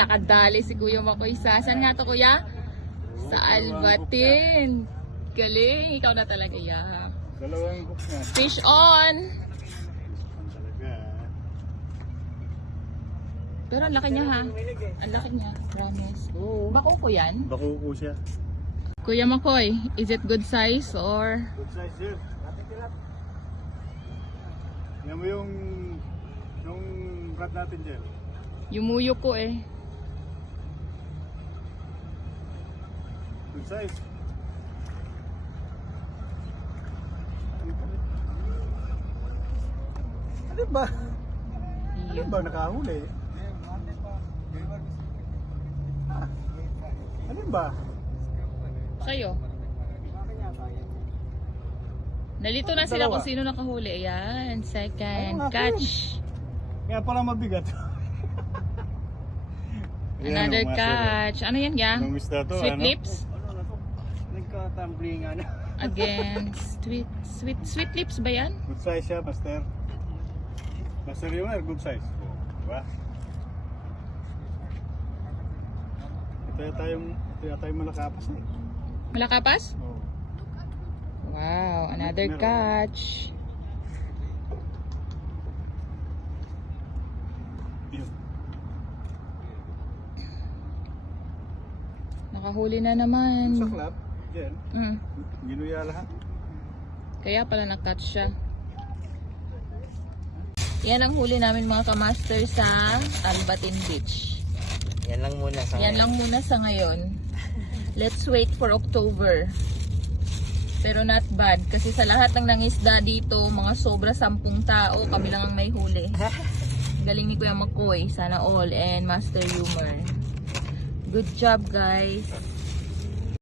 nakadali si Kuya Makoy sa... Saan nga to, Kuya? Sa Albatin. Galing. Ikaw na talaga, ya. Dalawang hook na. Fish on! Talaga. Pero ang laki niya, ha? Ang laki niya. Promise. Bako ko yan? Bakuko siya. Kuya Makoy, is it good size or... Good size sir. Yan mo yung brad natin dyan. Yumuyo ko eh. Good size. Ano ba? Ano ba nakahuli? Ano ba? Sa'yo. Nalito na sila kung sino nakahuli. Ayan, second catch. Kaya pala mabigat. Another catch. Ano yan, ya? Anong isda to? Sweet Ano? lips? Nagka-tumbling ano. Again, sweet lips ba yan? Good size siya, Master. Master yung good size. Diba? Ito yata yung malakapas eh. Malakapas? Oo. Wow, another catch. Yun. Nakahuli na naman. Sa club, yan. Ginuya lahat. Kaya pala na-catch siya. Yan ang huli namin mga kamaster sa Albatin Beach. Yan lang muna sa Yan lang muna sa ngayon. Let's wait for October. Pero not bad. Kasi sa lahat ng nangisda dito, mga sobra 10 tao, kami lang ang may huli. Galing ni Kuya Makoy. Sana all. And Master Humor. Good job guys.